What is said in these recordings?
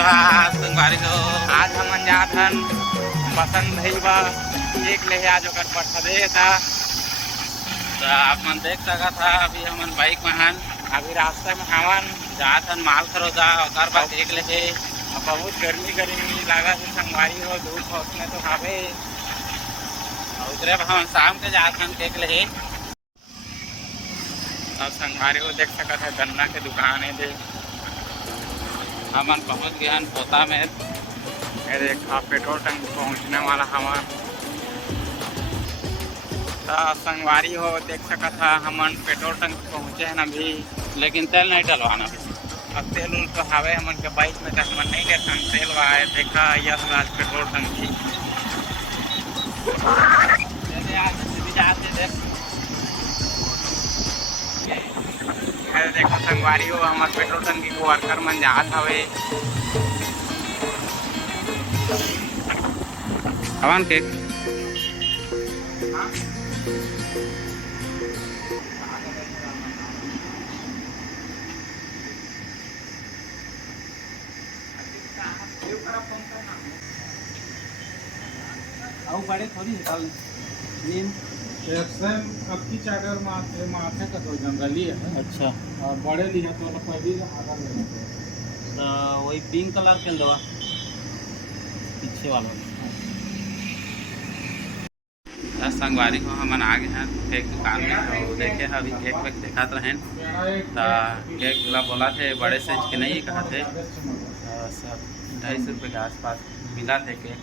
संगवारी हो आज हम जात हन पसंद भईबा देख ले आज ओकर पठदे था तो आप मन देख सका था। अभी हमन बाइक में हन अभी रास्ते में हवन जात हन माल खरोदा ओकर बाद देख ले बहुत गर्मी गर्मी लगा है संगवारी हो धूप उसमें तो हवे उतरे हम शाम के जात हन देख ले अब संगवारी हो देख सकत है गन्ना के दुकान है देख हमन पहुँच गए हैं पोता में देखा पेट्रोल टंकी पहुँचने वाला हमार संगवारी हो देख सका था हमन पेट्रोल टंकी पहुँचे हैं अभी लेकिन तेल नहीं डलवाना अब तेल उल तो हवे हमन के बाइक में तो हमन नहीं देखा तेल वाए देखा यस राज पेट्रोल टंकी देखो संगवारी हो हमारे पेट्रोल टंकी को वर्कर मन जात हवे हवन के बड़े थोड़ी निकाल अक्की चादर माथे का तो जंगली है। अच्छा और बड़े लिया तो पहली तो वही पिंक कलर के दवा पीछे वाला संगवारी को हमन आ गए हैं केक दुकान में तो देखे अभी केक वेक दिखाते रहें तो केक ला बोला थे बड़े साइज के नहीं कहा थे सब 250 रुपये के आसपास मिला थे केक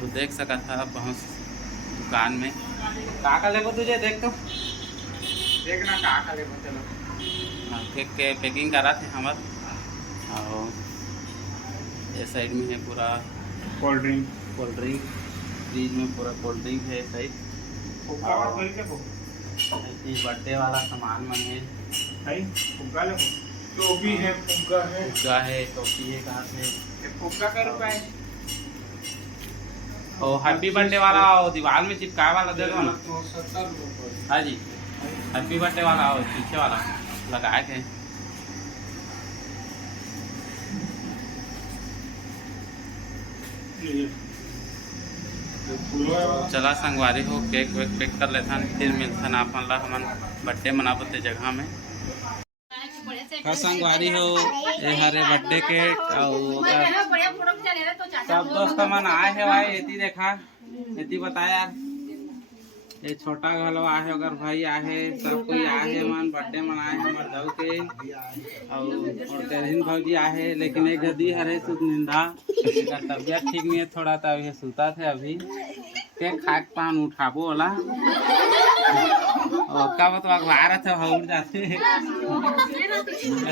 तो देख सका था पहुँच दुकान में का लेबो तुझे देख तो देखना का लेबो चलो केक के पैकिंग करा थे हमार और ये साइड में है पूरा कोल्ड ड्रिंक फ्रीज में पूरा कोल्ड ड्रिंक है साइड बर्थडे वाला सामान मन है टोपी है फुग्गा है टोपी है कहाँ से फुग्गा का रुपया है और हैप्पी बर्थडे वाला दीवार में चिपकाए वाला दे दो ना हाँ जी हैप्पी बर्थडे वाला और पीछे वाला लगाए थे चला संगवारी हो केक वेक पैक कर लेता फिर मिलता अपन ला हमन बर्थडे मनाबते जगह में संगवारी हो ये हरे बर्थडे केक और सब दोस्त मन आए है भाई एती देखा एती बता यार ये छोटा घलो आहे अगर भाई आहे सब कोई आहे मन बर्थडे मनाए हमर दऊ के और तेरहिन भौजी आहे लेकिन एक गदी हरे सुध निंदा का तबियत ठीक नहीं है थोड़ा तो अभी सुता थे अभी के खाक पान उठाबो वाला और का बतवा बाहर थे हौर जाते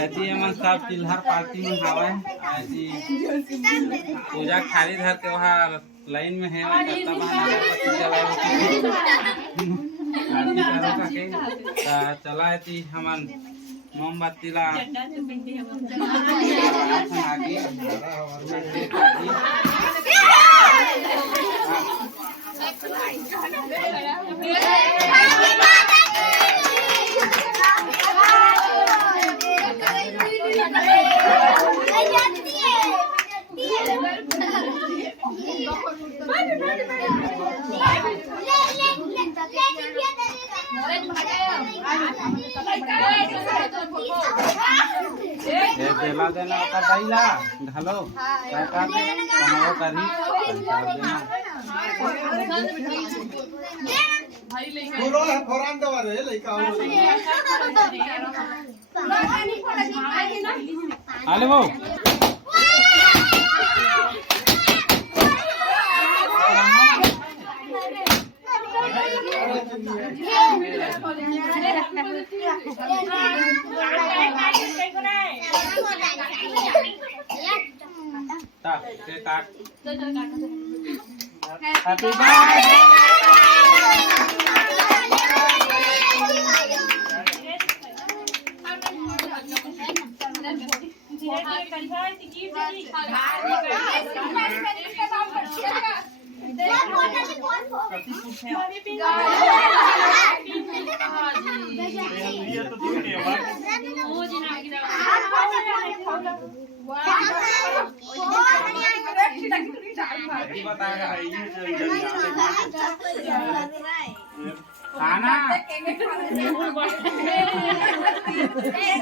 ऐसी मन सब चिल्हर पार्टी में हवे ऐसी पूजा खाली धर के वहाँ लाइन में है चला थी हमन मोमबत्ती ला देला देना का दैला ढालो का बनाओ करी बोलो है फरान दवा रे लइका आले वो हैप्पी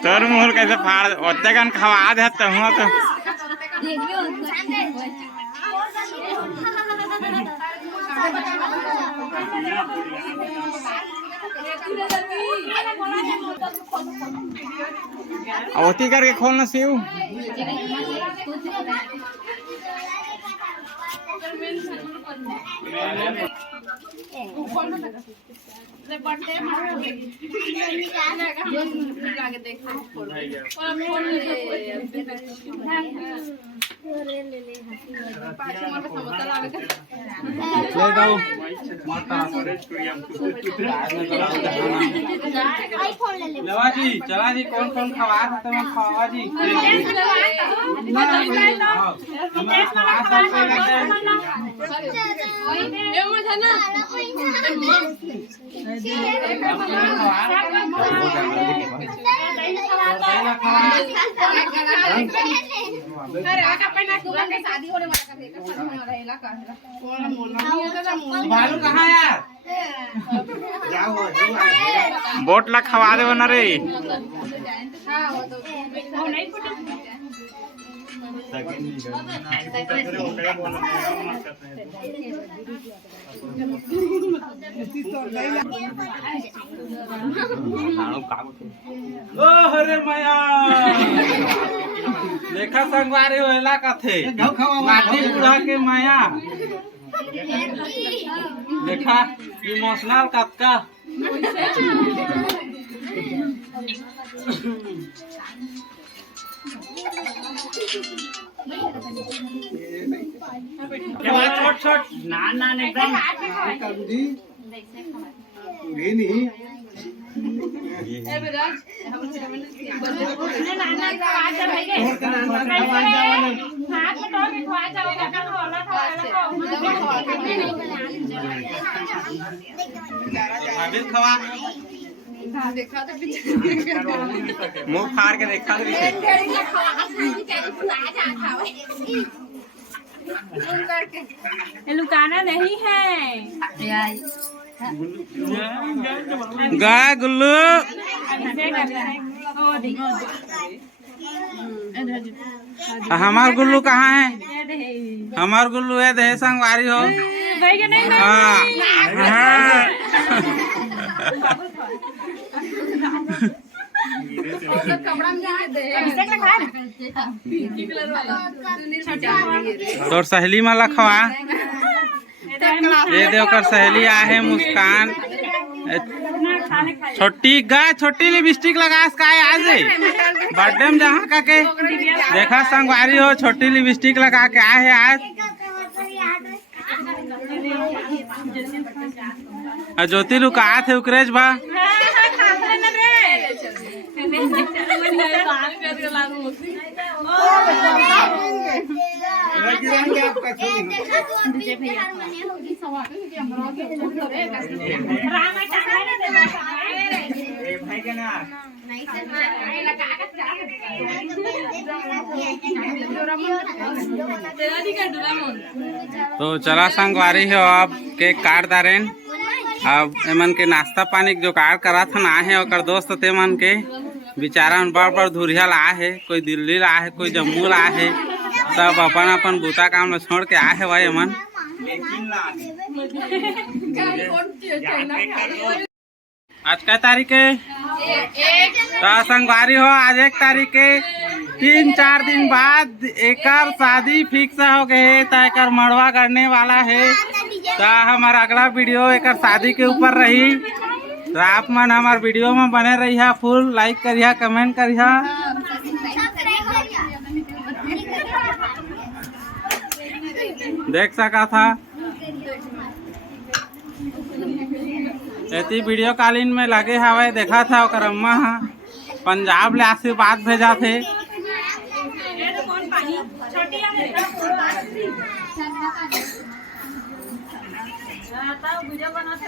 तोर मोहल कैसे फाड़ ओते गन खवा दे तो हुआ तो ओती करके खोलना सीव लेवा जी चला जी कौन कौन खवा सकते हैं खवा जी बालू कहाँ यार बोट ला खवा दे ना रे ओ हरे मैया देखा संगवारी होला कथे माटी बुढ़ा के माया देखा इमोशनल कतका छोट छोट नान एकदम मुंह फाड़ के देखा लुकाना नहीं है गाय गुल्लू हमार गुल्लू कहाँ है हमार गुल्लू है दे संगवारी हो तोर सहेली में लखवा ये देवकर सहेली आहे मुस्कान छोटी गाय छोटी लिपस्टिक लगा काय आज बर्थडे में जहाँ का के देखा संगवारी हो छोटी लिपस्टिक लगा के आए है आज ज्योति लुका थे उकरेज बा तो चला संगवारी हो अब केक काट दारेन अब एमन के नाश्ता पानी जो कार करा था ना है और दोस्त ते मन के बेचारा बड़ बड़ धुरिया ला है कोई दिल्ली ला है कोई जम्मू ला है सब अपन अपन बूता काम ला छोड़ के आए है भाई एमन आज क्या तारीख है तो संगवारी हो आज 1 तारीख के 3-4 दिन बाद एक शादी फिक्स हो गए तो एक मड़वा करने वाला है तो हमारा अगला वीडियो एक शादी के ऊपर रही तो आप मन हमारे वीडियो में बने रही है फुल लाइक करिए कमेंट करिए देख सका था ऐसी वीडियो कालीन में लगे हवे देखा था और अम्मा पंजाब ले आशीर्वाद भेजा थे वीडियो बनाते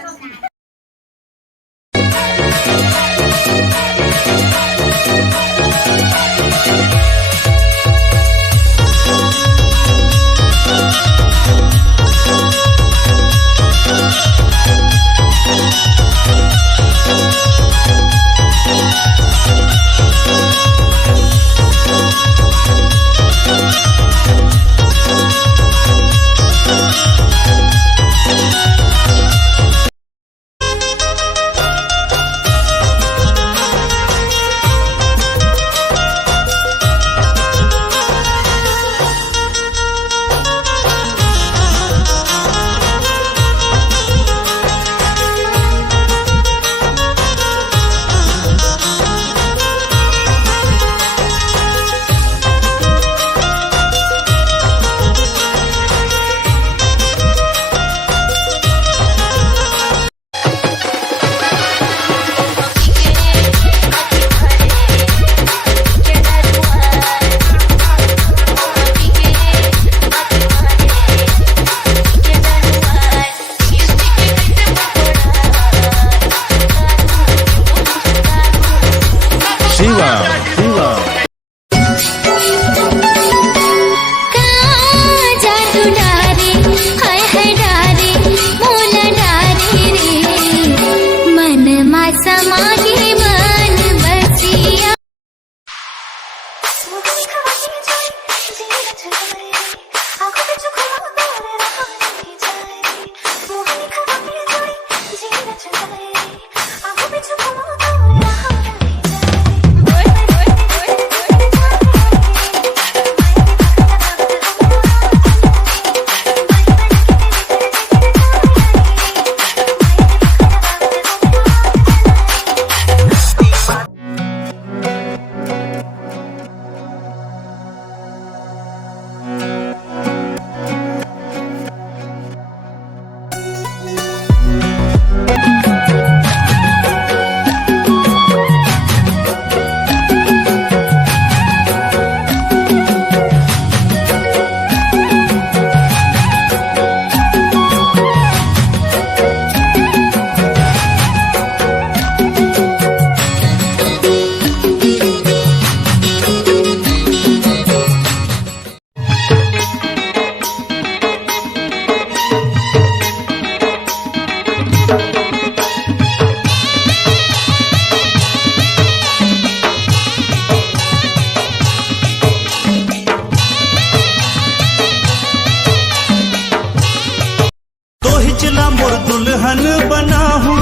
चला मोर दुल्हन बनाहूँ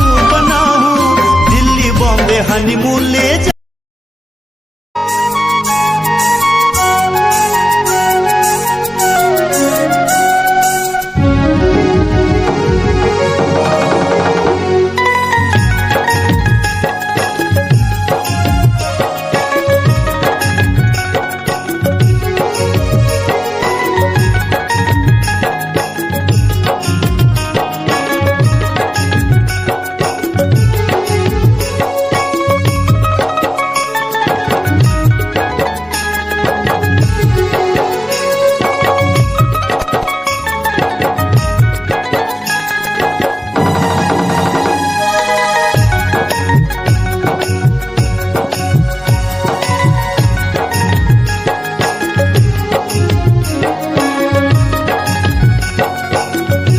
दिल्ली बॉम्बे हनीमून ले जा।